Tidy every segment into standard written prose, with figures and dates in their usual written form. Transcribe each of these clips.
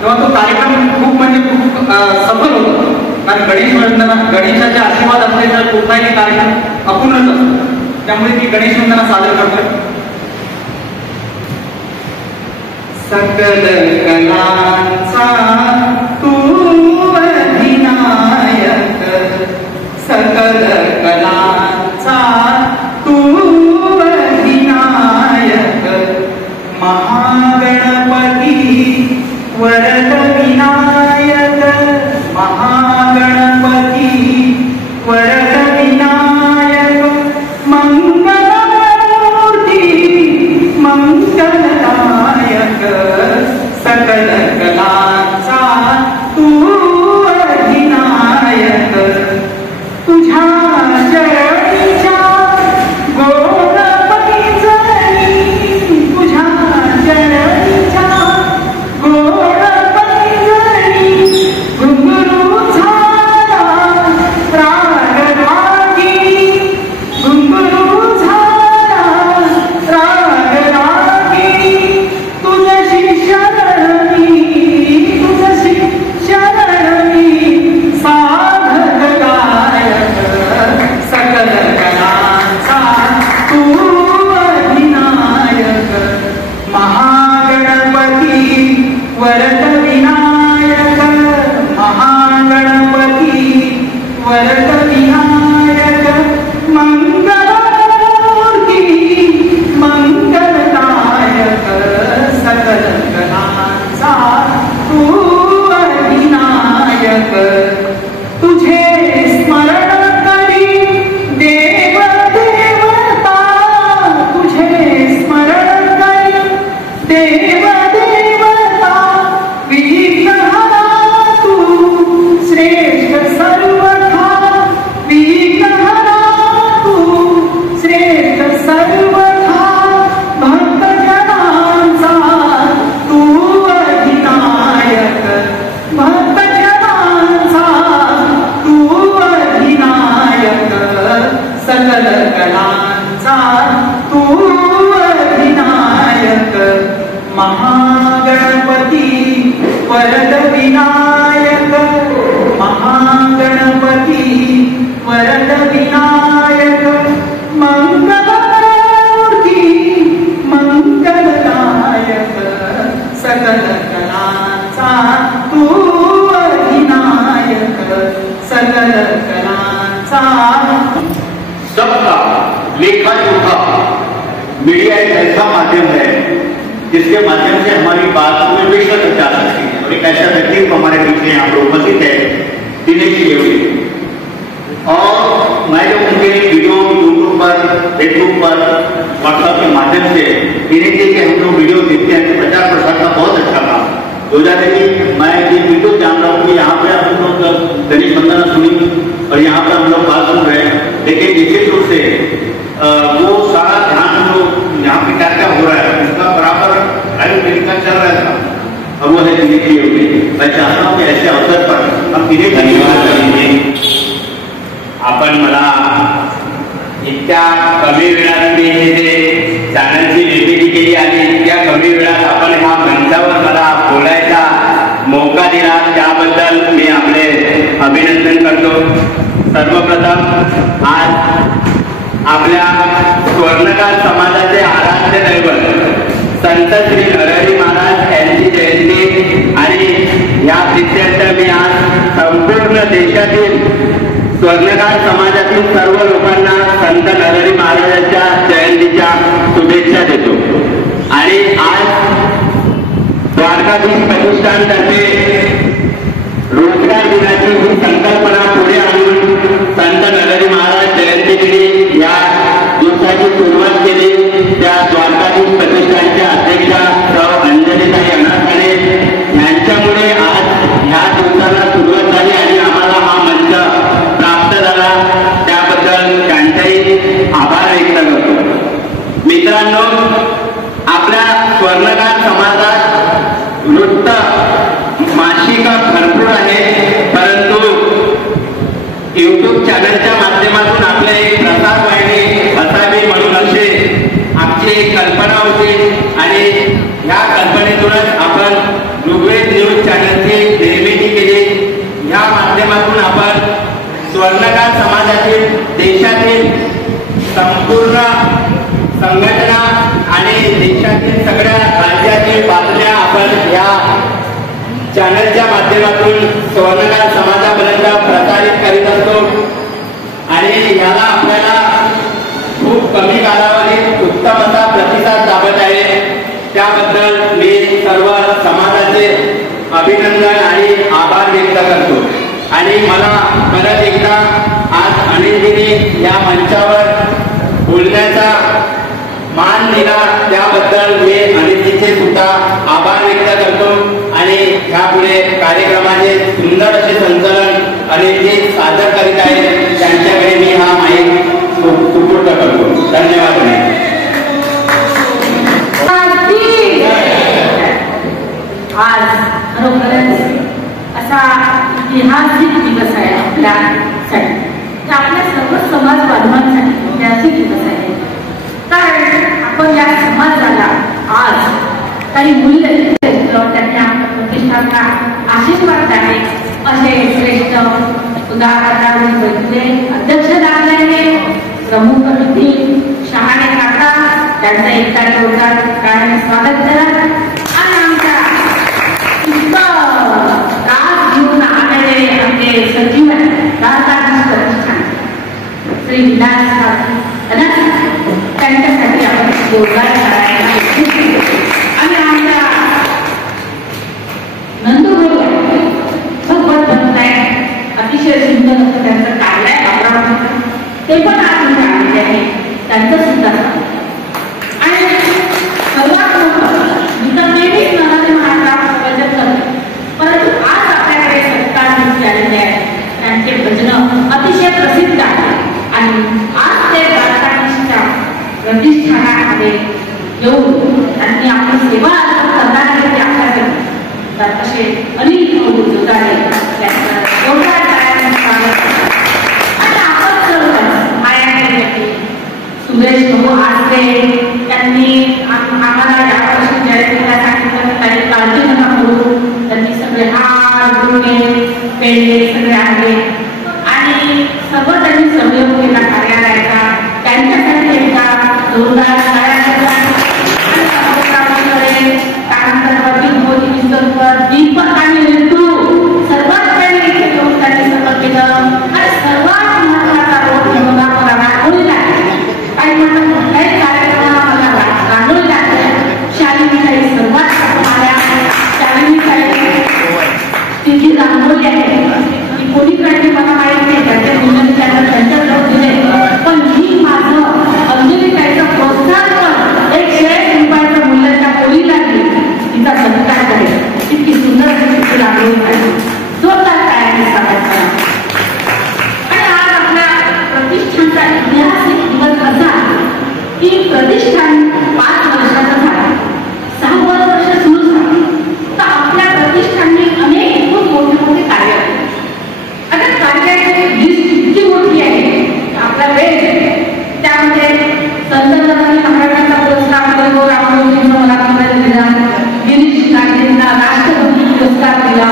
तेव्हा तो कार्यक्रम खूप म्हणजे खूप सफल होतो. कारण गणेशाचे आशीर्वाद असले तर कुठलाही कार्यक्रम अपूर्णच असतो. त्यामुळे ती गणेश वंदना सादर करतोय. सकल कलांचा तू अधिनायक, सकल कलांचा तू अधिनायक, महागणपती वरद विनायक, महागणपती वरद विनायक, मंगलमूर्ती मंगलदायक, सकल कलांचा तू अधिनायक. तुझ्या चरणीच्या गोड पैजणी, तुझ्या चरणीच्या गोड पैजणी, घुंगरू झाला राग रागिणी, घुंगरू झाला राग रागिणी, तुझशी शरणी, तुझशी शरणी, साधक गायक, सकल कलांचा तू अधिनायक, महागणपती वरद विनायक, महागणपती वरद विनायक, मंगलमूर्ती मंगलदायक, सकल कलांचा तू अधिनायक. तुझे स्मरण करी देव देवता, तुझे स्मरण करी देव देवता, विघ्नहरा तू श्रेष्ठ सर्वथा, विघ्नहरा तू श्रेष्ठ सर्वथा, भक्तजनांचा तू अधिनायक, भक्तजनांचा तू अधिनायक, सकल कलांचा तू अधिनायक, महागणपती वरद विनायक, महागणपती वरद विनायक, मंगलमूर्ती मंगलदायक, सकल कलांचा तू अधिनायक, सकल कलांचा. सबका लेखा जोखा मीडिया एक ऐसा माध्यम है जिसके माध्यम से हमारी बात पूरे विश्व तक जा सकती है. और एक ऐसा व्यक्ति हमारे बीच में यहाँ पर उपस्थित है, दिनेश येवड़े. और मैं जब उनके वीडियो यूट्यूब पर, फेसबुक पर, व्हाट्सएप के माध्यम से दिनेश जी के हम लोग वीडियो देखते हैं, प्रचार प्रसार का बहुत अच्छा काम हो जाता है. मैं ये वीडियो जान रहा हूँ कि यहाँ पे हम लोग गणेश वंदना सुनी और यहाँ पर हम लोग बात सुन रहे हैं, लेकिन निश्चित रूप से वो सारा ध्यान जो यहाँ पे क्या क्या हो रहा है उसका बराबर लाइव तरीका चल रहा था. और वो है दिनेश जी. मैं चाहता हूँ कि ऐसे अवसर पर हम दिनेश धन्यवाद करेंगे. आपण मला इतक्या कमी वेळात मी इथे चॅनलची निर्मिती केली आणि इतक्या कमी वेळात आपण ह्या मंचावर मला बोलायचा मौका दिला त्याबद्दल मी आपले अभिनंदन करतो. सर्वप्रथम आज आपल्या स्वर्णकार समाजाचे आराध्य दैवत संत श्री नरहरी महाराज यांची जयंती आणि या प्रित्यर्थ मी आज संपूर्ण देशातील स्वर्णकार समाजातील सर्व लोकांना संत नरहरी महाराजांच्या जयंतीच्या शुभेच्छा देतो. आणि आज द्वारकाधीश प्रतिष्ठानतर्फे रोजगार दिनाची ही संकल्पना पुढे आणून संत नरहरी महाराज जयंती दिनी या दिवसाची सुरुवात केली. त्या द्वारकाधीश प्रतिष्ठानच्या अध्यक्षा सौ अंजलीताई अनाथाने यांच्यामुळे आज ह्या दिवसाला सुरुवात झाली आणि आम्हाला हा मंच प्राप्त झाला. त्याबद्दल त्यांचाही आभार व्यक्त करतो. मित्रांनो, आपल्या स्वर्णकार समाजात वृत्त मासिका भरपूर आहे, परंतु युट्यूब चॅनलच्या माध्यमातून आपल्या एक प्रसार वाहिनी असावी म्हणून असे आमची एक कल्पना होती आणि ह्या कल्पनेतूनच आपण ऋग्वेद न्यूज यूट्यूब चॅनलची निर्मिती केली. या माध्यमातून आपण स्वर्णकार समाजातील देशातील संपूर्ण संघटना आणि देशातील सगळ्या राज्यातील बातम्या आपण या चॅनलच्या माध्यमातून स्वर्णकार समाजापर्यंत प्रसारित करीत असतो. आणि याला आपल्याला खूप कमी कालावधीत उत्तम असा प्रतिसाद लाभत आहे. त्याबद्दल मी सर्व समाजाचे अभिनंदन आणि आभार व्यक्त करतो. आणि मला परत एकदा आज अनिलजीने या मंचावर बोलण्याचा मान दिला त्याबद्दल मी अनिलजीचे सुद्धा आभार व्यक्त करतो. आणि ह्यापुढे कार्यक्रमाचे सुंदर असे संचलन अनिलजी सादर करीत आहेत. त्यांच्याकडे मी हा माईक सुपूर्द करतो. धन्यवाद. आज खरोखरच असा ऐतिहासिक दिवस आहे आपल्यासाठी, आपल्या सर्व समाज बांधवांसाठी ऐतिहासिक दिवस आहे. कारण आपण या समाजाला आज काही मूल्य त्यांनी आपल्या प्रतिष्ठानला आशीर्वाद द्यावे असे श्रेष्ठ उदाहरण अध्यक्ष दाखले, प्रमुख अतिथी शहाणे काका त्यांचं एकदा जोरदार काळाने स्वागत करा. आणि आमच्या राज घेऊन आलेले आमचे सचिव राजकारण प्रतिष्ठान श्री विलास त्यांच्यासाठी आपण जोरदार करायला. आणि आमच्या नंदुभाऊ भगवत भक्ताय अतिशय सुंदर असं त्यांचं कार्य आहे. ते पण आज आलेले आहे. त्यांचं सुद्धा आणि सर्वात मोठं नेहमीच मनाने महाराष्ट्र करतो. परंतु आज आपल्याकडे सत्कार झालेले आहे. त्यांचे भजन अतिशय प्रसिद्ध आहे. आणि आज ते द्वारकाधीशच्या प्रतिष्ठानामध्ये येऊन त्यांनी आपली सेवा करणार आहे आपल्यासाठी. तर असे अनेक जोदारे त्यांचं जोरदार करायला स्वागत. आणि आपण सर्व मायाने सुरेश भाऊ आसरे त्यांनी आम्हाला यावर्षी जयंतीला सांगितलं काही काळजी नका करू. त्यांनी सगळे हार गुणे पेंडे सगळे आणले आणि सर्व त्यांनी सहयोग केला कार्यालयाचा. त्यांच्यासाठी एकदा जोरदार दीपक आणि ऋतू सर्वात पहिले इथे येऊन त्यांनी सगळं केलं. आणि सर्वात महत्वाचा रोग मला रांगोळी लागली. काही म्हणतात कुठल्याही कार्यक्रमाला मला रांगोळी लागते. शालिनी काही सर्वात माझ्या शालिनी काही तिची रांगोळी आहे ती कोणी काढली मला माहित नाही. त्याचे मुलं त्यांच्याकडे दिले. पण ही माझं अंजली ताईचं प्रोत्साहन पण 100 रुपयाचं मूल्याच्या कोणी लागली तिचा सत्कार करेल. इतकी सुंदर तिची रांगोळी काढली. जोरदार तयारी स्वागत करा. आणि आज आपल्या प्रतिष्ठानचा ऐतिहासिक दिवस असा की प्रतिष्ठान 5 वर्षाचं झालं. 6वं वर्ष सुरू झालं. तर आपल्या प्रतिष्ठानने अनेक खूप मोठे कार्य केले. आता कार्याची लिस्ट इतकी मोठी आहे आपला वेळ त्यामध्ये संत महाराजांचा पुरस्कार मला दिला. गिरीश गांधींना राष्ट्रपती पुरस्कार दिला.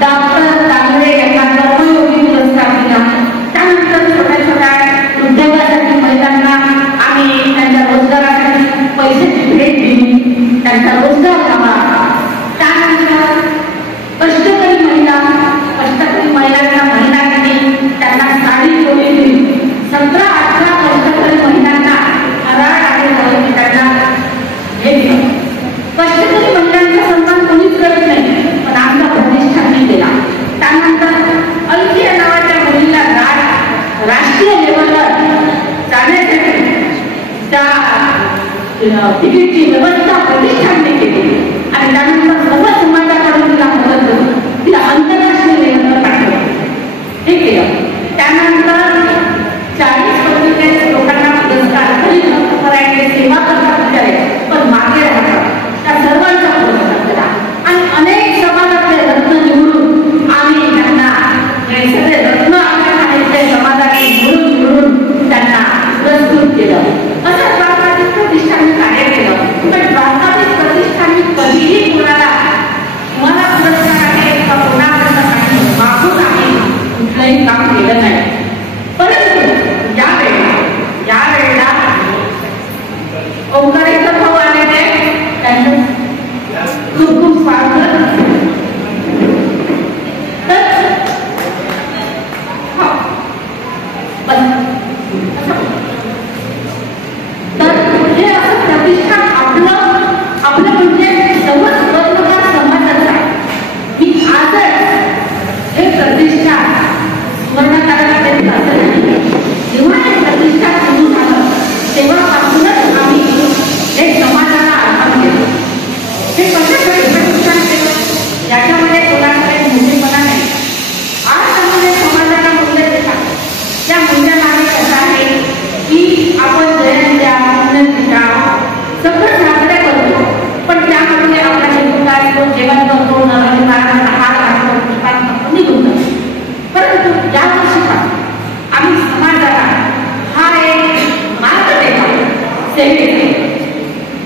डॉक्टर तांबरे यांना कर्मयोगी पुरस्कार दिला. त्यानंतर छोट्या छोट्या उद्योगासाठी महिलांना आम्ही त्यांच्या रोजगारासाठी पैशाची भेट दिली. त्यांचा रोजगार लावा. त्यानंतर कष्टकरी महिलांना महिला दिली. त्यांना साडी जोडी दिली. 17-18 कष्टकरी महिलांना हराळ आणि त्यांना हे दिलं. कष्टकरी महिलांचा सन्मान कोणीच करत नाही पण आमच्या प्रतिष्ठानने केला. त्यानंतर अलकिया नावाच्या मुलीला राष्ट्रीय लेवलवर जाण्यासाठी त्या तिकीटची व्यवस्था प्रतिष्ठानने केली. आणि त्यानंतर सर्व समाजाकडून तिला मदत करून तिला आंतरराष्ट्रीय लेवलवर पाठवलं. हे केलं. त्यानंतर 40-45 लोकांना पुरस्कार करायचे सेवा करतात पण मागे राहतात. त्या सर्वांचा पुरस्कार केला. आणि अनेक समाजातले रत्न निवडून आम्ही त्यांना हे सगळे रत्न आपल्या समाजाने निवडून त्यांना पुरस्कृत केलं. असं द्वारकाधीश प्रतिष्ठानने कार्य केलं. पण द्वारकाधीश प्रतिष्ठानने कधीही कोणाला असं तर हे असं प्रतिष्ठान आपलं म्हणजे सर्व स्वर्णकार समाजाचं आहे. मी आजच हे प्रतिष्ठान स्वर्णकाराला देत असं नाही. जेव्हा हे प्रतिष्ठान सुरू झालं तेव्हापासूनच आम्ही हे समाजाला अर्पण केलं. हे कशासाठी प्रतिष्ठान केलं? याच्यामध्ये कोणाकडे मोठेपणा नाही. आज आम्ही समाजाला मूल्य देतात. त्या मूल्यामागे कसं आहे की आपण जयंत्या पुण्यतिथ्या सगळं साजरे करतो, पण त्यामध्ये आपला हेतू काय असतो? जेवण करतो, नरहरिपारायणाचा हार घालतो, पुष्पांजली निघून जातो. परंतु या वर्षीपासून आम्ही समाजाला हा एक मार्ग देत आहोत सेवेचा.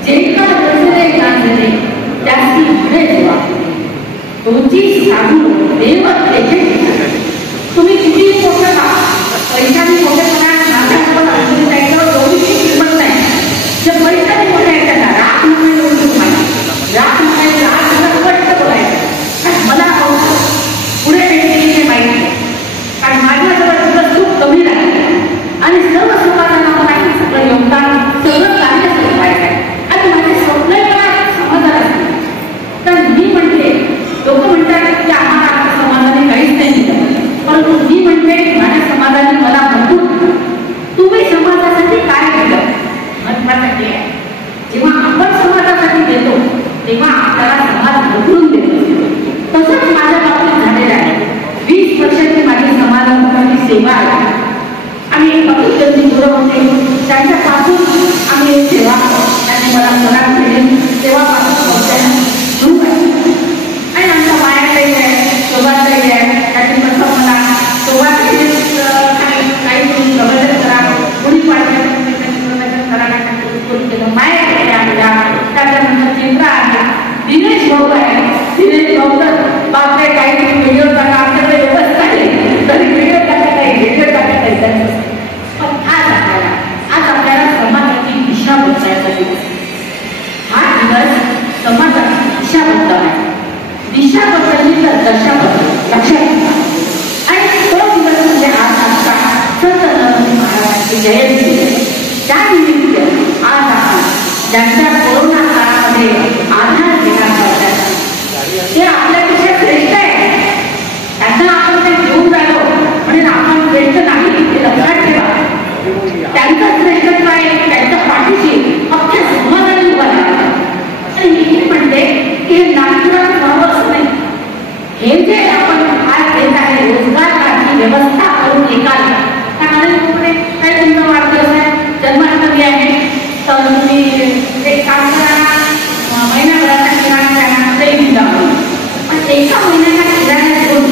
जे का रचले गांजले त्याची पुढे जेव्हा तुमची साधू देव त्याचे तुम्ही किती मोठं का पैशाने मोठेपणा नात्यावर आणखी त्याच्यावर एवढीची किंमत नाही. जे पैशाने मोठे आहेत त्यांना राग म्हणून एवढी तुम्हाला राग म्हणायचं आज स्पष्ट बोलायचं. आणि मला पुढे हे माहिती आहे कारण माझ्याजवळ सगळं खूप कमी राहील आणि सर्व समाजाला मला हे सगळं योगदान सगळं कार्य सुरू करायचं आणि माझे स्वप्न समाजाला असतील. तर मी म्हणते लोक म्हणतात की आम्हाला आमच्या समाजाने काहीच नाही दिलं, परंतु मी म्हणते माझ्या समाजाने मला भरपूर तुम्ही समाजासाठी काय केलं महत्वासाठी आहे. जेव्हा आपण समाजासाठी देतो तेव्हा आपल्याला समाज भरपूर देतो. तसंच माझ्या बाबतीत झालेलं आहे. 20 वर्षाची माझी समाजाची सेवा आहे. आम्ही भक्तजनी मुलं होते त्यांच्यापासून आम्ही एक सेवा त्यांनी मला मनात केली तेव्हापासून होत्या सुरू आहे. आणि आमच्या मायाताई आहे, शोभाताई आहे, त्याची प्रथम मला शोभाताई काही तुम्ही प्रबंधन करा, कोणी पाठवायचं प्रबंधन करा, कोणी केलं मायाताई आमच्या, त्याच्यानंतर चित्रा आहे, दिनेश भाऊ आहे. दिनेश भाऊ तर बापरे काही व्हिडिओ टाका आमच्याकडे व्यवस्था आहे तरी व्हिडिओ टाकत नाही, व्हिडिओ टाकत नाही त्यांचं. पण आज आपल्याला समाजाची दिशा बदलायचा दिवस. हा दिवस समाजाची दिशा बदलणार. दिशा बदलली तर दशा बदलली लक्षात घ्या. आणि तो दिवस म्हणजे आज आमचा संत नरहरी महाराजांची जयंती. त्यानिमित्त आज आपण ज्यांच्या कोरोना काळामध्ये आधार घेणार आहोत ते आपल्यापेक्षा श्रेष्ठ आहे. त्यांना आपण काही घेऊन राहिलो म्हणून आपण श्रेष्ठ नाही हे लक्षात ठेवा. त्यांचं श्रेष्ठत्व आहे त्यांच्या पाठीशी अख्ख्या समाजाने उभा राहिला. आणि मी म्हणते की हे नागपुरात व्हावं असं नाही. हे जे आपण आज देत आहे रोजगाराची व्यवस्था करून एकाला त्यामध्ये काय तुमचा वाढदिवस आहे, जन्माष्टमी आहे तर तुम्ही एक काम करा महिन्याभराचा किराणा त्यांना ते घेऊन जावं. पण एका महिन्याचा किराणा घेऊन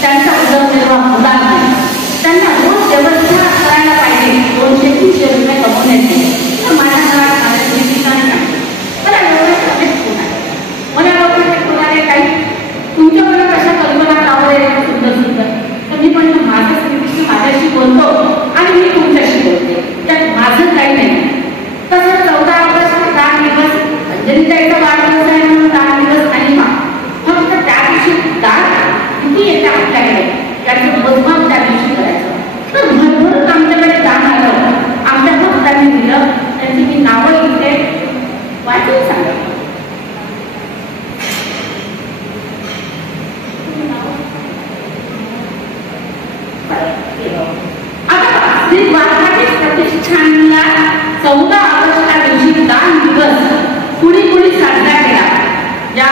त्यांचा उदरनिर्वाह होणार नाही. त्यांना रोज व्यवस्था करायला पाहिजे. 200-300 रुपये कमवण्याचे तर माझ्या घरात माझ्या ठिकाणी आहे. मला एवढं कमीच होत आहे. मला लोकांचे कोणाने काही तुमच्या मनात अशा कल्पना आवडेल सुंदर सुंदर तर मी पण माझं स्थितीशी माझ्याशी बोलतो आणि मी तुमच्याशी बोलते. त्यात माझं काही नाही. तसं 14 ऑगस्ट 10 दिवस अंजलीताईचा वाढदिवस आहे म्हणून 10 दिवस नाही का फक्त त्या दिवशी दान किती येतं आपल्याकडे त्याचं मोजमाप त्या दिवशी करायचं. तर भरभरून आमच्याकडे दान आलं. आमच्या भक्तांनी दिलं. त्यांची मी नावं इथे वाटून सांगते. आता श्री द्वारकाधीश प्रतिष्ठानला 14 ऑगस्टच्या दिवशी दान दिवस कुणी कुणी साजरा केला ज्या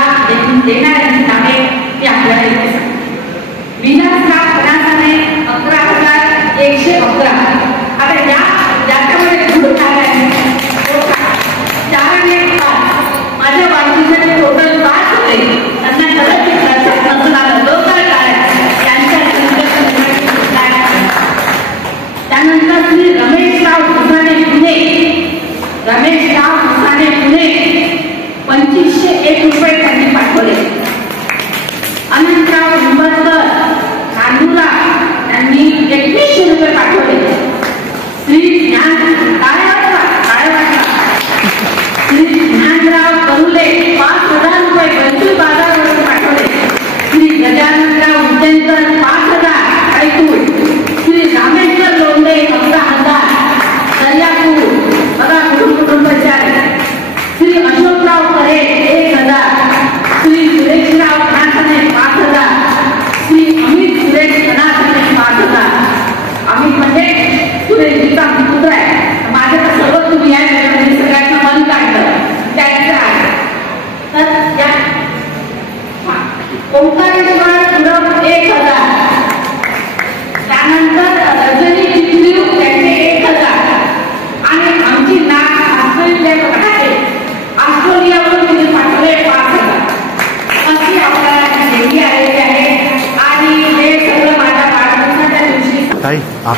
देणाऱ्यांची नावे ती आपल्याला इथे सांगते. विलासराव फणासाने 11,111. आता याच्यामध्ये खूप आहे 4 आणि 5 माझ्या वाढदिवसाचे टोटल 5 होते. त्यांना खरंच लक्षात नसून आलं लोकल काय त्यानंतर श्री रमेशराव भुसाने पुणे 2501 रुपये त्यांनी पाठवले. अनंतराव हिंबरकर नांदुरा त्यांनी 2100 रुपये पाठवले. श्री श्री ज्ञानराव करुले 5000 रुपये गंजू बाजारवरून पाठवले. श्री गजाननराव उज्जैनकर 5000 ऐकून. श्री रामेश्वर लोंढे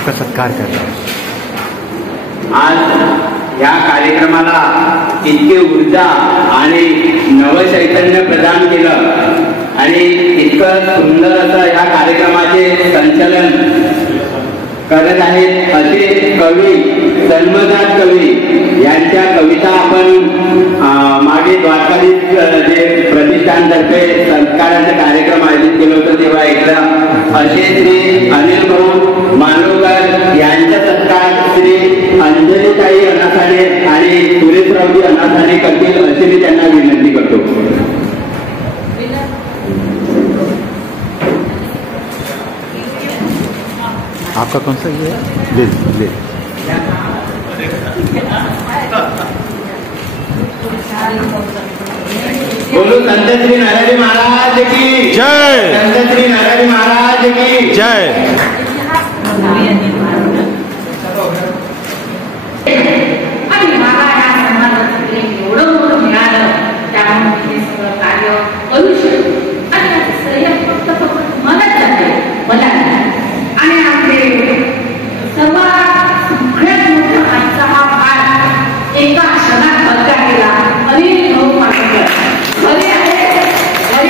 आपका सत्कार कर रहा है। आज या कार्यक्रमाला इतकी ऊर्जा आणि नवचैतन्य प्रदान केलं आणि इतकं सुंदर असं या कार्यक्रमाचे संचालन करत आहेत असे कवी जन्मजात कवी यांच्या कविता आपण मागे द्वारकाधीश जे प्रतिष्ठानतर्फे सत्काराचे कार्यक्रम आयोजित केलं होतं तेव्हा एकदा असे श्री अनिल भाऊ मानोकर यांच्या सत्कार श्री अंजलीताई अनासाने आणि सुरेशरावजी अनासाने करतील अशी मी त्यांना विनंती करतो. आपका कौन सा ये है? ले बोलो संत श्री नरहरी महाराज की जय. संत श्री नरहरी महाराज की जय. आणि मला या समाजाचं एवढं मोठं मिळालं त्यामुळे हे सगळं कार्य करू शकतो आणि याचं श्रेय फक्त मलाच जाते मला आणि आपले सर्वात सगळ्यात मोठा आजचा हा भाग एका क्षणात बदला केला. अनिल भाऊ मानकर घरी आले काही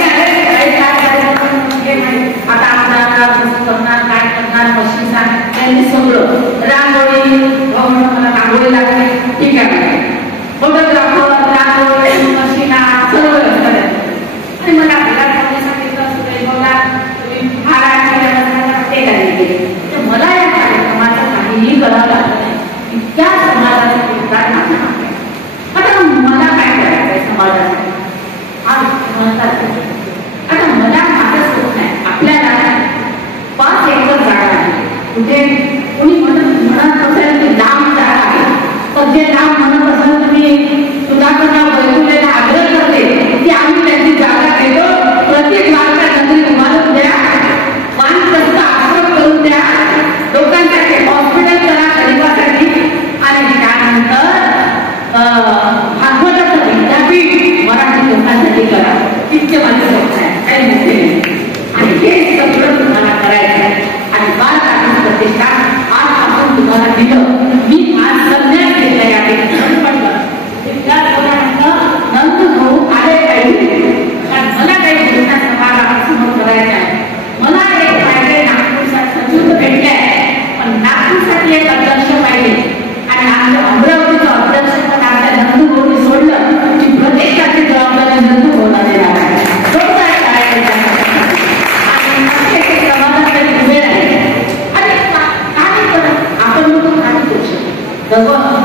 आता आपल्याला करणार काय करणार मशीन त्यांनी सगळं रांगोळी मला रांगोळी लागते ठीक आहे फोटोग्राफर रांगोळी मशीना सगळं आणि मला घरात सांगितलं ते करायचे मला या कार्यक्रमाचं काहीही करावं लागत नाही. त्या समाजाचं योगदान आता मला काय करायचंय समाजासाठी आता मला माझं सुख नाही. आपल्याला 5 एकर जागा आहे कुठे कोणी म्हणत असेल की लांब जागा आहे तर जे लांब म्हणत असेल तुम्ही सुधाकरराव बैतुलेला आग्रह करते की आम्ही त्यांची जागा घेतो. प्रत्येक द्वारका नगरी उभारून द्या, वानप्रस्थ आश्रम करून द्या, लोकांसाठी हॉस्पिटल करा गरीबासाठी आणि त्यानंतर भागवताचं विद्यापीठ मराठी लोकांसाठी करा. इतके माझे स्वप्न आहे काही मोठे आणि हे सगळं तुम्हाला करायचं आहे आणि द्वारकाधीश प्रतिष्ठान आज आपण तुम्हाला दिलं. मी आज संन्यास घेतला यापैकी म्हटलं नंद भाऊ आले पाहिजे कारण मला काही घटना समाजासमोर करायचं आहे. मला एक पाहिजे नागपूरसाठी सचिव भेटले पण नागपूरसाठी एक अध्यक्ष पाहिजे आणि आमच्या अमरावतीचं अध्यक्ष पण आमच्या नंदू भाऊनी सोडलं की प्रत्येकाची जबाबदारी नंदू भाऊला देणार आहे.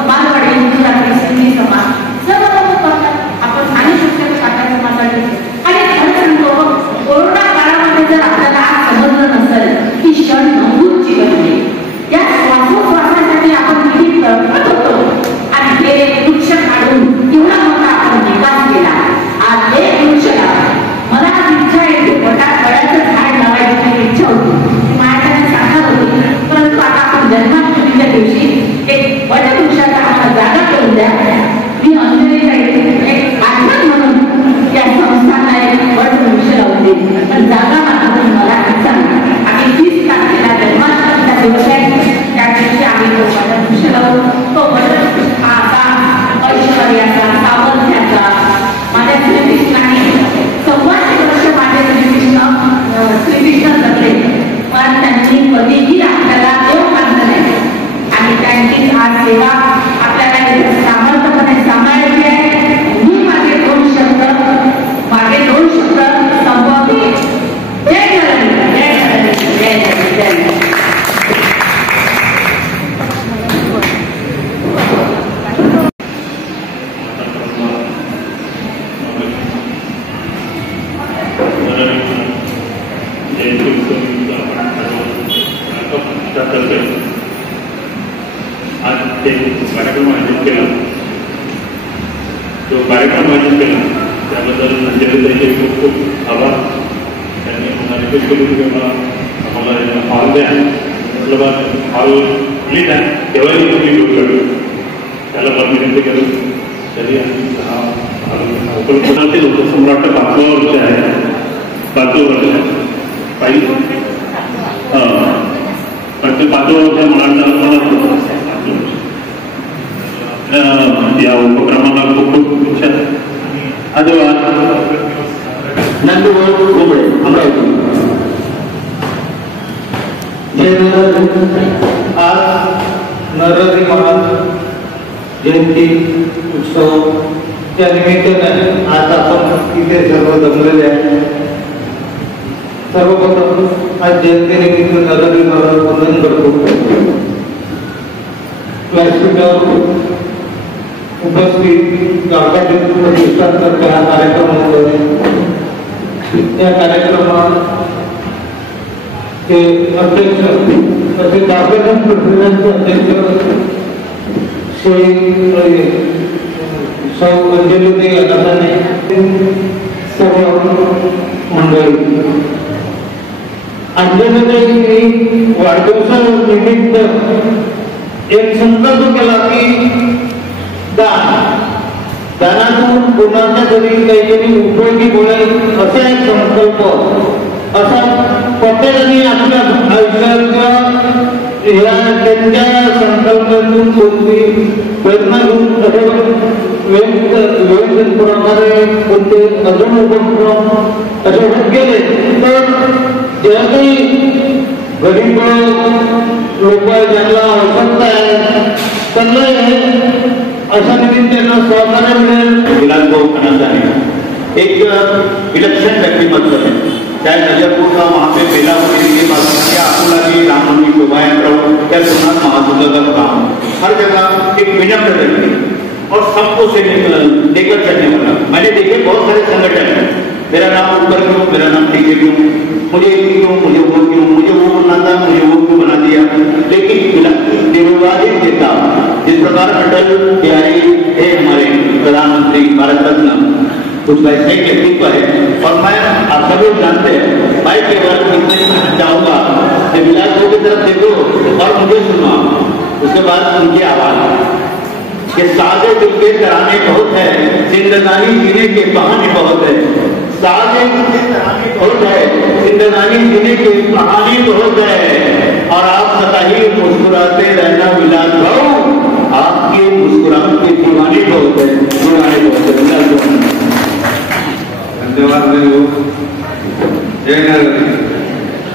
बालवाडी मुलांनी संधी समाज सर्व लोक करतात. आपण आणि शिक्षक सातारा समाजासाठी आणि खरं सांगतो कोरोना काळामध्ये जर आपल्याला आज समजलं नसेल की क्षण नमूद जीवन आहे या श्वासोश्वासासाठी आपण किती तळमळत होतो आणि हे वृक्ष काढून एवढा मोठा आपण विकास केला. आज हे वृक्ष मला इच्छा येते वडाचं झाड लावायची इच्छा होती माझ्याकडे साकार होती परंतु आता आपण जन्माष्टमीच्या दिवशी एक वटवृक्षाचा आम्हाला जागा करून द्या. मी अंजलीला एक आठवण म्हणून त्या संस्थांना एक वटवृक्ष लावून देईल पण जागा मात्र मला सांग आणि 30 तारखेला जन्माष्टमीचा दिवस आहे त्या दिवशी आम्ही तो वटवृक्ष लावू. तो वटवृक्ष हा आता ऐश्वर्याचा सामर्थ्याचा माझ्या श्रीकृष्णाने 1400 वर्ष माझे श्रीकृष्ण जगले पण त्यांनी कधीही आपल्याला देव मानलं नाही आणि त्यांची आज सेवा आपल्याला सामर्थ्यपणे सांभाळायची आहे. मी माझे 2 शब्द संपवते. जय नरेंद्र जय नरेंद्र जय जय जय. आज ते कार्यक्रम आयोजित केला तो कार्यक्रम आयोजित केला त्याबद्दल अंजलीताईचे खूप खूप आभार. त्यांनी मला रिक्वेस्ट केली की आम्हाला हॉल द्या म्हटलं हॉल लीट आहे तेव्हाही तुम्ही यूज करू त्याला पण विनंती करू. तरी आम्ही उपलब्ध लोकसम्राट 5वं वर्ष आहे 5वं वर्ष पाहिजे पण आपल्या 5 वर्ष मुलांना या उपक्रमाला खूप खूप धन्यवाद. नंदुरबार कोंबडे अमरावती. आज नरहरी महाराज जयंती उत्सव त्या निमित्ताने आज आपण इथे सर्व जमलेले आहे. सर्वप्रथम आज जयंतीनिमित्त नरहरी महाराज वंदन करतो. व्यासपीठावर उपस्थित गावगाडी प्रतिष्ठानतर्फे हा कार्यक्रम होतो. त्या कार्यक्रमात ते अध्यक्ष तसे दाखवण प्रक्रियांचे अध्यक्ष श्री सौ अंजली अनाथाने सर्व मंडळी अंजलीताईंनी वाढदिवसानिमित्त एक संकल्प केला की दानातून कोणाच्या तरी काहीतरी उपयोगी होईल असा एक संकल्प असा प्रत्येकाने आपल्या आयुष्याच्या त्यांच्या संकल्पातून कोणती प्रयत्न घेऊन व्यवस्थित प्रकारे कोणते अजून उपक्रम असे होत गेले तर ज्या काही गरीब लोक ज्यांना आवश्यकता आहे त्यांना अशा निमित्तानं सहकार्य मिळेल. विलासभाऊ खनासाने एक विलक्षण व्यक्तिमत्व है. चाहे नजरपुर का वहाँ पे मेला या अकोला की रामनवमी शोभा यात्रा हो या सोमनाथ महासुंदर का काम, हर जगह एक विनम्र व्यक्ति और सबको से लेकर चलने वाला. मैंने देखे बहुत सारे संगठन है, मेरा नाम ऊपर क्यों, मेरा नाम नीचे क्यों, मुझे क्यों, मुझे वो क्यों, मुझे वो बनना था, मुझे वो क्यों बना दिया. लेकिन निर्विवादित नेता जिस प्रकार अटल बिहारी है हमारे प्रधानमंत्री भारत रत्न, कुछ वैसे व्यक्तित्व है. और मैं आप सभी जानते हैं, मैं केवल इतने चाहूंगा कि विलासों की तरफ देखो और मुझे सुनो, उसके बाद उनकी आवाज. ये सादे दिल के तराने बहुत है, जिंदगानी जीने के बहाने बहुत है. सादे दिल के तराने बहुत है, जिंदगानी जीने के बहाने बहुत है. और आप सदा ही मुस्कुराते रहना विलास भाऊ, आपके मुस्कुराहट के दीवाने बहुत है, दीवाने बहुत है. विलास धन्यवाद. जय नरहरी.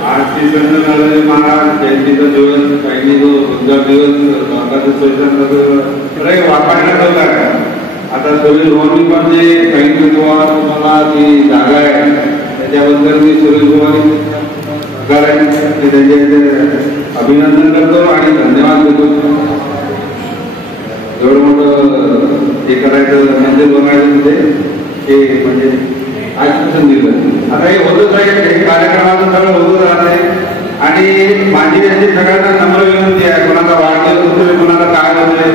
आज श्री संत नरहरी महाराज जयंतीचा दिवस, काही जो सुंदर दिवस स्वागत सोयीचा वापरण्यात होता. आता सुरेश भाऊंनी पण जे सांगितलं तुम्हाला ती जागा आहे त्याच्याबद्दल मी सुरेश भाऊ त्याचे अभिनंदन करतो आणि धन्यवाद देतो. एवढं मोठं हे करायचं मंदिर बघायचं तिथे हे म्हणजे आजपासून दिलं. आता हे होतच आहे, हे कार्यक्रमाचं सगळं होतच राहते. आणि माझी यांची सगळ्यांना नम्र विनंती आहे, कोणाचा वाढदिवस होतोय, कोणाला काय होतोय.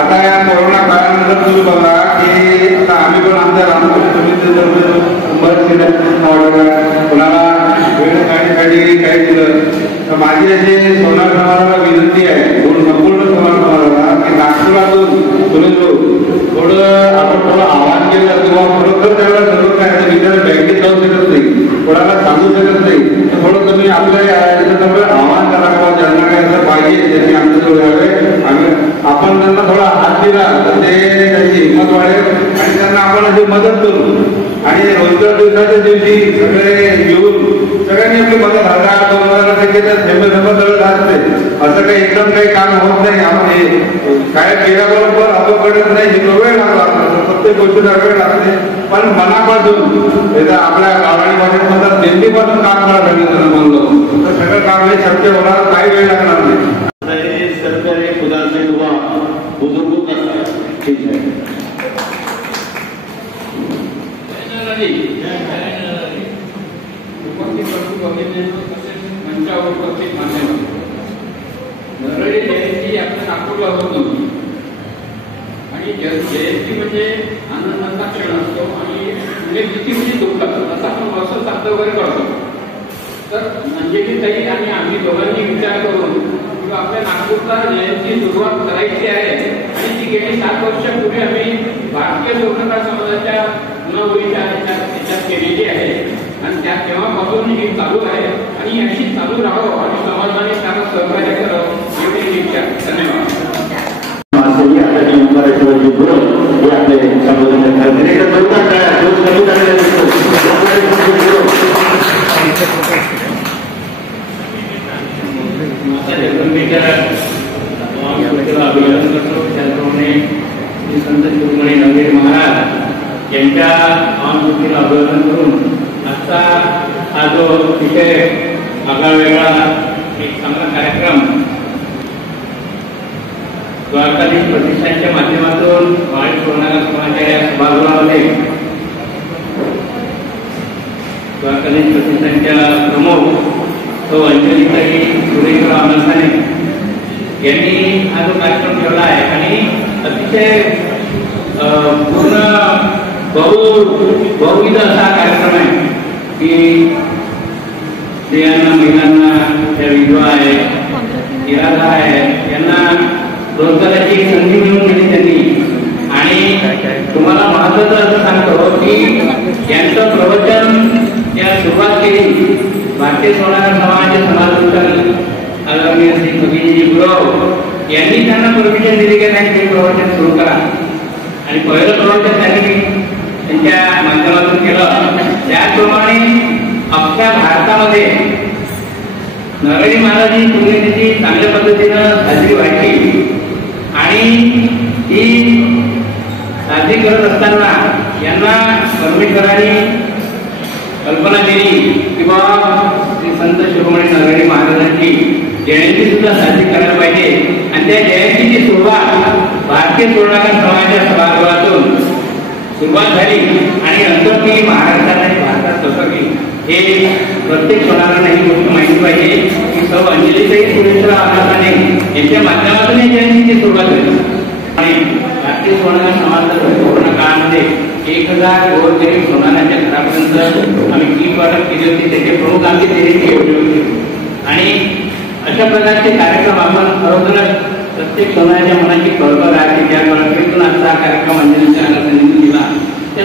आता या कोरोना काळानंतर तुम्ही बघा की आता आम्ही पण आमच्या रामकृष्ण समितीतर्फे बरेच कोणाला वेळ काढण्यासाठी काय दिलं. तर माझी अशी सोनार समाजाला विनंती आहे, संपूर्ण सोनार समाजाला की नागपुरातून थोडं आपण थोडं आवाहन केलं किंवा खरोखर त्याला सर्व काय विचार बँकेत जाऊ शकत नाही, कोणाला सांगू शकत नाही, तर थोडं तुम्ही आपल्या आवाहन करा किंवा ज्यांना काय असं पाहिजे त्यांनी आमच्याजवळ यावे. आपण त्यांना थोडा हात दिला तर ते त्यांची हिंमत वाढेल आणि त्यांना आपण अशी मदत करू. आणि रोजगार दिवसाच्या दिवशी सगळे येऊन सगळ्यांनी आपली मदत 1000-2000 थेंब दळत असते. असं काही एकदम काही काम होत नाही. आपण हे काय केल्याबरोबर आपण कडत नाही, वेळ लागला प्रत्येक गोष्टीला वेळ लागते. पण मनापासून आपल्या गावाणी भाषेत म्हणतात दिल्लीपासून काम करायला त्यांना म्हणलो तर सगळं काम हे शक्य होणार, काही वेळ लागणार नाही. सरकारी खुदा से दुआ बुजुर्गों का ठीक है. मंचावर उपस्थित मान्यवर नरहरी जयंती आपल्या नागपूरला होत नव्हती आणि जयंती म्हणजे आनंदाचा क्षण असतो आणि पुढे किती म्हणजे दुःखात असा आपण वर्ष साध्य वगैरे करतो. तर अंजलीताई आणि आम्ही दोघांनी विचार करून किंवा आपल्या नागपूरला जयंती सुरुवात करायची आहे आणि ती गेली 7 वर्षापूर्वी आम्ही भारतीय स्वर्णकार समाजाच्या पुनर्वरीच्या याच्यात केलेली आहे. आणि त्या तेव्हापासून हे चालू आहे आणि अशी चालू राहावं आणि समाजाने त्यांना सहकार्य करावं एवढी इच्छा. धन्यवाद. अभिवादन करतो. त्याचप्रमाणे संत शिरोमणी नवगिरे महाराज यांच्या महामूर्तीला अभिवादन करून आजचा हा जो विषय आगळा एक चांगला कार्यक्रम द्वारकाधीश प्रतिष्ठानच्या माध्यमातून वाणी पूर्णागा समाजाच्या या सभागृहामध्ये द्वारकाधीश प्रतिष्ठानच्या प्रमुख तो अंजलीताई सुरेशराव अमलसाने यांनी हा जो कार्यक्रम ठेवला आहे आणि अतिशय पूर्ण बहुविध असा कार्यक्रम आहे की स्त्रियांना महिलांना त्या विधवा आहे निराधार आहे यांना रोजगाराची संधी मिळवून दिली त्यांनी. आणि तुम्हाला महत्वाचं असं सांगतो की यांचं प्रवचन या सुरुवात केली भारतीय सोनार समाज समाज आदरणीय श्री भगीजी गुरव यांनी त्यांना परमिशन दिली की त्यांनी प्रवचन सुरू करा. आणि पहिलं प्रवचन त्यांनी त्यांच्या माध्यमातून केलं. त्याचप्रमाणे अख्ख्या भारतामध्ये नरहरी महाराजांची पुण्यतिथी चांगल्या पद्धतीनं साजरी व्हायची आणि ती साजरी करत असताना यांना परमेश्वरांनी कल्पना दिली की बाबा श्री संत शिरोमणी नरहरी महाराजांची जयंती सुद्धा साजरी करायला पाहिजे. आणि त्या जयंतीची सुरुवात भारतीय पूर्णाकार समाजाच्या सभागृहातून सुरुवात झाली आणि नंतर ती महाराष्ट्रात आणि भारतात कसं की हे प्रत्येक सोनारांना ही गोष्ट माहिती पाहिजे की सौ अंजलीताई सुरेशराव अमलसाने यांच्या माध्यमातून या जयंतीची सुरुवात झाली. आणि भारतीय सोनार समाजाच्या पूर्ण काळामध्ये 1000 गोरगरीब सोनारांच्या घरापर्यंत आम्ही कीट वाटप केली होती. त्याचे प्रमुख आमची त्यांनी ठेवली होती. आणि अशा प्रकारचे कार्यक्रम आपण खरोखरच प्रत्येक सोनाराच्या मनाची कळकळ आहे. ज्या कळकळीतून आजचा कार्यक्रम अंजलीच्या अमलसाने दिला त्या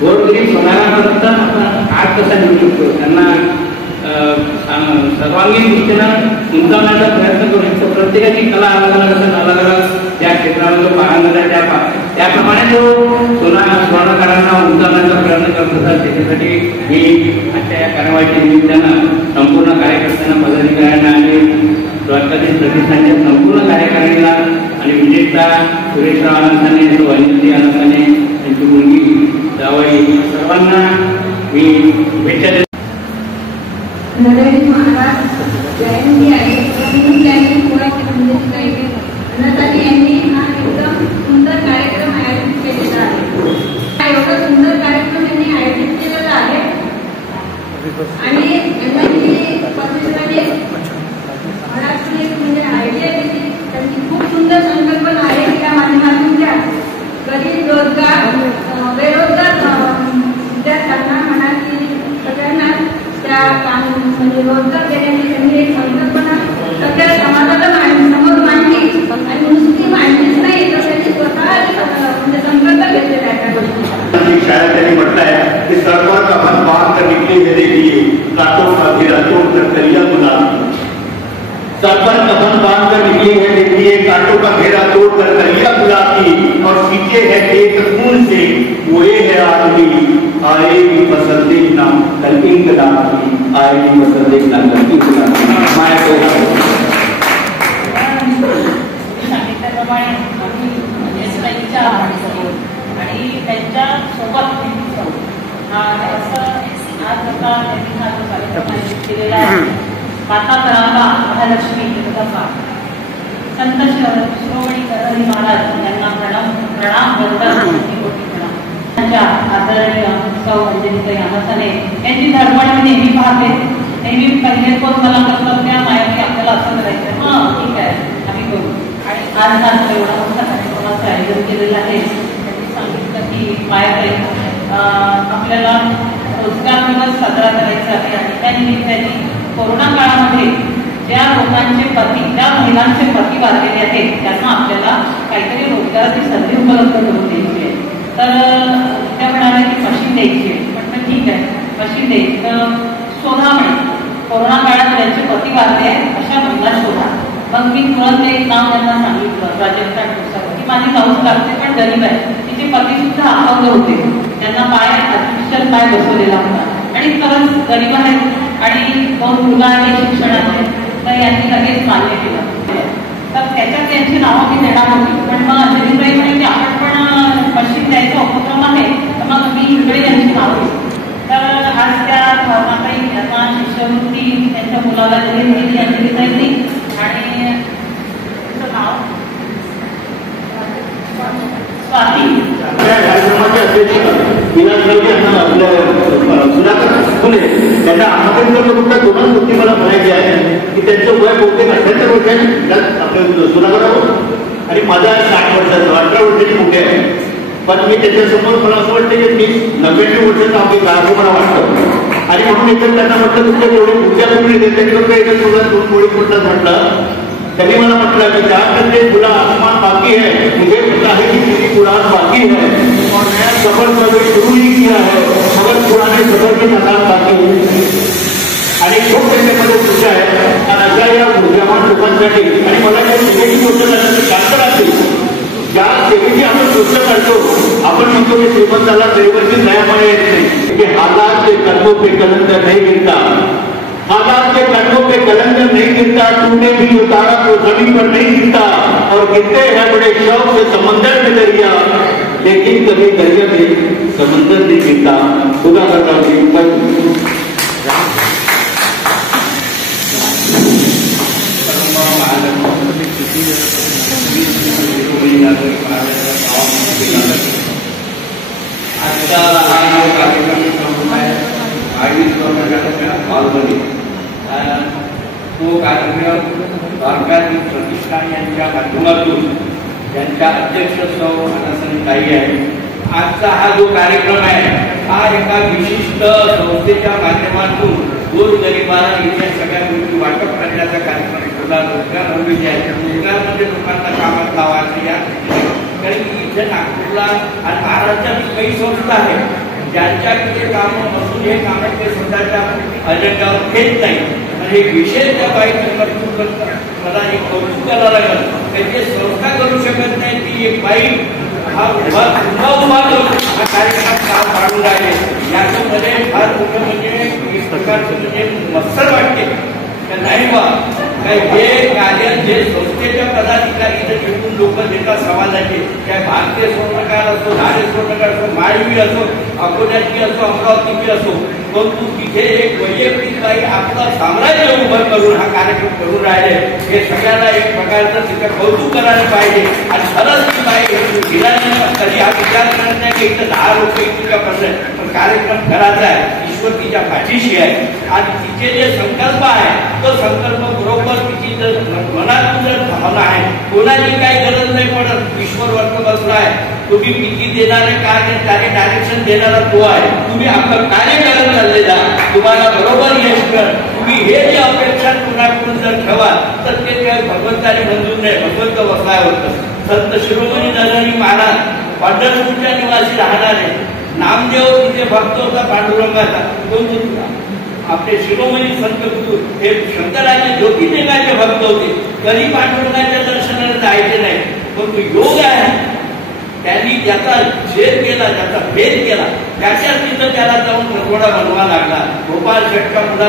गोरगरीब सोनारांपर्यंत आपण हात कसा देऊ शकतो त्यांना सर्वांगीण दृष्टीनं उंचावण्याचा प्रयत्न करू शकतो. प्रत्येकाची कला अलग अलग त्या क्षेत्रामध्ये जो पारंगत आहे त्याप्रमाणे जो स्वर्णकारांना उंचावण्याचा प्रयत्न करत असतात. त्याच्यासाठी मी आजच्या या कारवाईच्या निमित्तानं संपूर्ण कार्यकर्त्यांना पदाधिकाऱ्यांना आणि द्वारकाधीश प्रतिष्ठानच्या संपूर्ण कार्यकारिणीला आणि विशेषतः सुरेशराव अमलसाने तो अंजली अमलसाने त्यांची मुलगी जावई सर्वांना मी शुभेच्छा देतो. नरहरी महाराज जयंती आहे त्यांनी अनंतानी यांनी हा एकदम सुंदर कार्यक्रम आयोजित केलेला आहे. हा एवढा सुंदर कार्यक्रम यांनी आयोजित केलेला आहे आणि यांना जी प्रतिष्ठाने महाराष्ट्राने म्हणजे आयडिया दिली त्यांची खूप सुंदर संकल्पना आहे. त्या माध्यमातून त्या गरीब बेरोजगार विद्यार्थ्यांना म्हणा की सगळ्यांना त्या म्हणजे रोजगार देण्याची त्यांनी एक संकल्पना सगळ्या समाजाला समोर मांडली आणि नुसती मांडलीच नाही तर त्यांनी स्वतः म्हणजे संकल्प घेतलेला आहे. शायद त्यांनी म्हटलं आहे की सर्वात आपण बांध कर निकले मेरे लिए कांटों का घेरा तोड़कर कलिया गुलाबी. सरपर कफन बांध कर निकली है देखिए कांटों का घेरा तोड़कर कलिया गुलाबी और सींचे है एक खून से मोए है आदमी आएगी फसल देखना कल इंकलाब की आएगी फसल देखना कल इंकलाब की. माया को सांगितल्याप्रमाणे आम्ही आणि त्यांच्या सोबत हा असं आज आता त्यांनी हा जो कार्यक्रम आयोजित केलेला आहे माता तरांबा महालक्ष्मी जगदंबा संत शिरोमणी नरहरी महाराज यांना प्रणाम त्यांच्या आदरणीय सौ अंजलीताई अमलसाने यांची धडपड मी नेहमी पाहते. नेहमी पहिले कोण मला कर्तव्य माहिती आपल्याला असं करायचं ठीक आहे आम्ही करू. आणि आज हा एवढा मोठा कार्यक्रमाचं आयोजन केलेलं आहे. त्यांनी सांगितलं की मायाताई आपल्याला रोजगार दिवस साजरा करायचा आहे आणि त्या निमित्ताने कोरोना काळामध्ये ज्या लोकांचे पती ज्या महिलांचे पती वारलेले आहेत त्यांना आपल्याला काहीतरी रोजगाराची संधी उपलब्ध करून द्यायची आहे. तर त्या म्हणाल्या की मशीन द्यायची आहे. म्हटलं ठीक आहे मशीन द्यायची तर शोधा म्हणे कोरोना काळात त्यांचे पती वारले आहेत अशा महिला शोधा. मग मी तुरंत एक नाव त्यांना सांगितलं प्राजक्ता ठोसर की माझी जाऊच लागते पण गरीब आहे. तिचे पती सुद्धा अपंग होते, त्यांना पाय आर्टिफिशियल पाय बसवलेला होता आणि खरंच गरीब आहेत आणि 2 मुलं आणि शिक्षणाचे. तर यांनी लगेच मान्य केलं. तर त्याच्यात त्यांची नावं मी देणार होती पण मग अंजलीबाई म्हणे की आपण पण मशीन द्यायचा उपक्रम आहे तर मग मी इकडे यांची नावं घेऊ. तर आज त्या भावनाताई यांना शिष्यवृत्ती त्यांच्या मुलाला दिली गेली अंजलीताईंनी आणि तुमचं नाव स्वाती. आपल्या कार्यक्रमाचे अध्यक्ष विनायक यांना आपल्या सुधाकर फुले त्यांना आमंत्रण करून कुठल्या 2 गोष्टी मला म्हणायच्या आहेत की त्यांचं वय बहुतेक 78 वर्ष आहे आपल्या सुधाकरावर आणि माझा 60 वर्षाचा 18 वर्षाची मोठे आहे. पण मी त्याच्यासमोर मला असं वाटतं की मी 99 वर्षाचा आपली कार्यक्रम मला वाटतं आणि म्हणून एकच त्यांना म्हटलं तुमच्या जेवढे ऊर्जा करून येते त्याच्यावर काही एकच तुला 2 गोळी म्हटलं म्हटलं. त्यांनी मला म्हटलं की जहाँ तक खुला आसमान बाकी है मुझे पता है कि मेरी उड़ान बाकी है और नया सफर कभी शुरू ही किया है मगर पुराने सफर की थकान बाकी है. आणि खूप त्याच्यामध्ये ऊर्जा आहे आणि अशा या ऊर्जावान लोकांसाठी आणि मला या सेवेची गोष्ट करण्याची शांत राहते. ज्या सेवेची आपण गोष्ट करतो आपण म्हणतो की श्रीमंताला दैवाची दयामाया येत नाही की हालात के कर्मों पे कलंदर नहीं गिरता, हालात के कर्मों पे कलंदर नहीं गिरता, तूने भी उतारा तो जमीन पर नहीं गिरता और गिरते हैं बड़े शौक से समंदर में दरिया लेकिन कभी दरिया में समंदर नहीं गिरता. खुदा करता हूँ आजचा हा कार्यक्रम आयोजित करण्याच्या पालघरी तो कार्यक्रम द्वारकाधीश प्रतिष्ठान यांच्या माध्यमातून त्यांच्या अध्यक्ष सौ अनसनताई आहे. आजचा हा जो कार्यक्रम आहे हा एका विशिष्ट संस्थेच्या माध्यमातून गोरगरिबांना इथे सगळ्या गोष्टी वाटप करण्याचा कार्यक्रम ठेवला. रोजगार निर्मिती आहे, रोजगारमध्ये लोकांना कामात लावायचं या कारण की इथे नागपूरला आणि महाराष्ट्रात काही संस्था आहेत ज्यांच्या तिथे कामं नसून हे कामं ते स्वतःच्या अजेंड्यावर घेत नाही. आणि हे विशेष त्या बाईचं कर्तृत्व मला एक कौतुक करावं लागलं की जे संस्था करू शकत नाही ती एक बाई हा उभा हा कार्यक्रम पाडून राहिले. याच्यामध्ये फार मोठं म्हणजे एक प्रकारचं म्हणजे मत्सर वाटते का नाही बा काय हे कार्य जे संस्थेच्या पदाधिकारी इथे जिंकून लोक देतात समाजाचे काय भारतीय स्वर्णकार असो, धारे स्वर्णकार असो, माळवी असो, अकोल्याची असो, अमरावतीची असो, परंतु तिथे एक वैयक्तिक बाई आपलं साम्राज्य उभं करून हा कार्यक्रम करून राहिले. हे सगळ्यांना एक प्रकारचं तिथे कौतुक करायला पाहिजे. आणि खरंच ती बाई दिल्याने कधी हा विचार करत नाही की इथं 10 लोक इतका पण कार्यक्रम करायचा आहे. ईश्वर तिच्या पाठीशी आहे आणि तिचे जे संकल्प आहे तो संकल्प बरोबर तिची जर मनातून जर भावना आहे कोणाची काही गरज नाही पडत. ईश्वर वर्ग बसला आहे. तुम्ही किती देणारे कार्य त्याने डायरेक्शन देणारा तो आहे. तुम्ही आपलं कार्य करत चालले जा, तुम्हाला बरोबर यश कर. तुम्ही हे जे अपेक्षा कुणाकडून जर ठेवा तर ते काय भगवंताने मंजूर नाही. भगवंत बसलाय होतं. संत शिरोमणी नरहरी महाराज पंढरपूरच्या निवासी राहणारे नामदेव तिथे भक्त होता पांडुरंगाचा. कोण होता आपले शिरोमणी संत गुरु हे शंकराचे ज्योतिर्लिंगाचे भक्त होते. कधी पांडुरंगाच्या दर्शनाला जायचे नाही. पण तो योग आहे त्यांनी ज्याचा छेद केला, ज्याचा भेद केला त्याच्याच तिथं त्याला जाऊन रखोडा बनवा लागला. गोपाळ शेटका मुला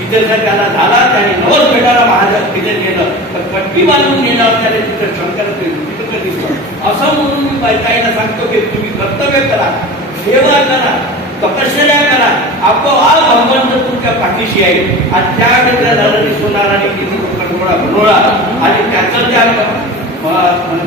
तिथे जर त्याला झाला त्याने नवस भेटायला महाराज तिथे गेलं तर पट्टी बांधून गेल्यावर त्याने तिथं शंकराचं तिथं दिसलं. असं म्हणून मी बायकाईला सांगतो की तुम्ही कर्तव्य करा, सेवा करा, तपश्चर्या करा, आपोआप भगवंत तुमच्या पाठीशी आहे. आणि त्या नरहरी सोनाराने किती रखोडा बनवला आणि त्याचं त्या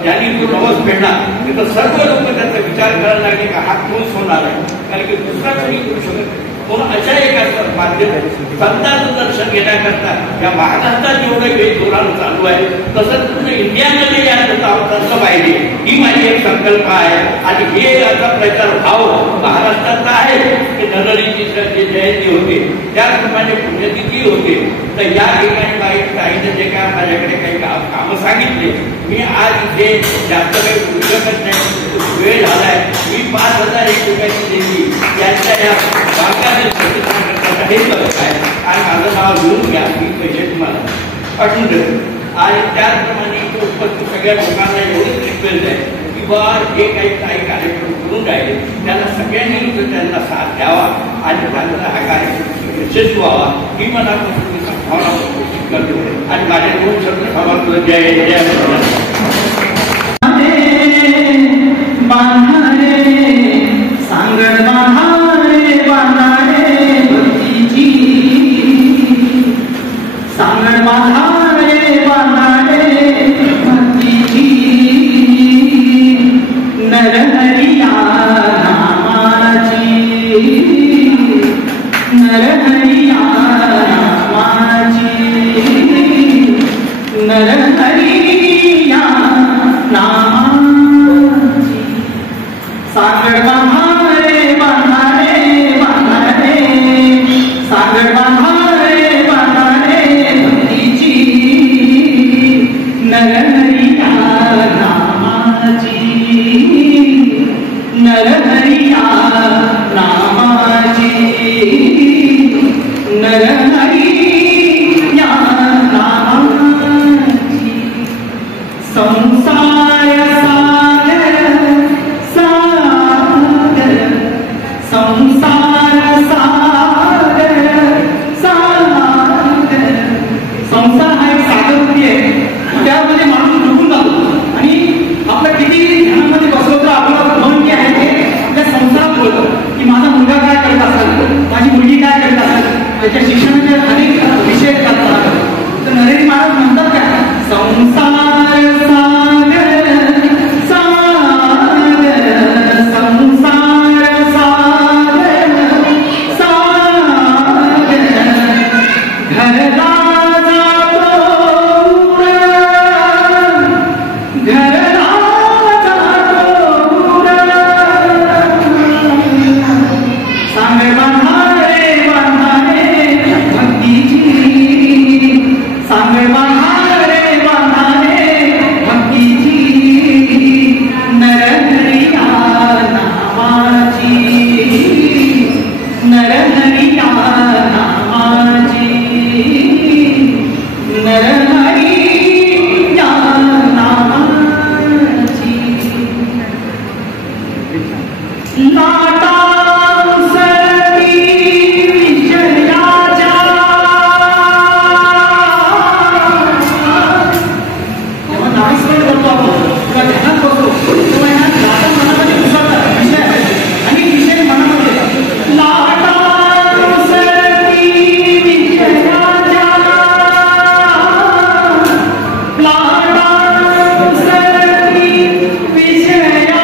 ज्यांनी तो नवस फेडला तर सर्व लोक त्याचा विचार करायला लागले का हा कोण होणार आहे. कारण की दुसरा कोणी करू शकत नाही. म्हणून अशा एका माध्यम संतांचं दर्शन घेण्याकरता या महाराष्ट्रात जेवढं काही धोरण चालू आहे तसंच पूर्ण इंडियामध्ये याचं असलं पाहिजे ही माझी एक संकल्प आहे. आणि हे याचा प्रचार भाव महाराष्ट्रातला आहे की नरहरीची जी जयंती होते त्याचप्रमाणे पुण्यतिथी होते. तर या ठिकाणी काहीने जे काय माझ्याकडे काही कामं सांगितले मी आज इथे जास्त काही करू शकत नाही. वेळ झालाय. मी 5,001 रुपयाची देणगी यांच्या या वाक्याने हे करत आहे आणि माझं नाव लिहून घ्या मी पहिले तुम्हाला पाठवून देतो आणि त्याचप्रमाणे सगळ्या लोकांना एवढीच रिक्वेस्ट आहे की बा जे काही कार्यक्रम करून राहिले त्यांना सगळ्यांनी त्यांना साथ द्यावा आणि त्यांचा हा कार्यक्रम यशस्वी व्हावा ही मनापासून मी भावना करतो आणि माझे दोन शब्द सभागृह जय जय सांगड बांधारे बांधारे भक्तीची सांगड बांधारे बांधारे भक्तीची नरहरिया नामाची नरहरिया नामाची नरहरिया नामाची सागर बांधारे बांधारे बांधारे सागर बांधारे बांधारे भक्तीची नरहरिया नामाची नरहरिया नामाची नरहरिया नामाची संसार सागर संसार सागर सागर संसार हा एक सागरवृत्ती आहे त्यामध्ये माणूस डुबून जातो आणि आपलं किती ध्यानामध्ये बसलो तर आपलं मन जे आहे ते आपल्या संसारात बोलतं की माझा मुलगा काय करत असेल माझी मुलगी काय करत असेल त्याच्या शिक्षणाचे अनेक विषय करतात तर नरेंद्र महाराज म्हणतात काय संसार सागर सागर संसार सागर सागर घरला जातो घरला जातो सांगड बांधारे बांधारे भक्तीची सांगड बांधारे बांधारे भक्तीची नरहरिया नामाची नरहरिया नामाची नरहरिया नामाची लाटा उसळती विषयाच्या तेव्हा नामस्मरण करतो आपण किंवा ध्यानात बसतो तेव्हा ह्या लाटा मनामध्ये उसळतात विषय आणि विषय मनामध्ये लाटा उसळती विषयाच्या लाटा उसळती विषयाच्या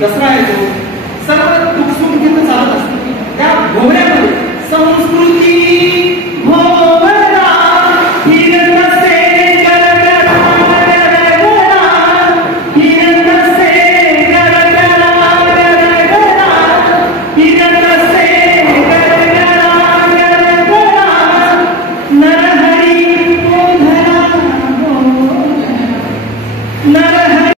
दसरा येतो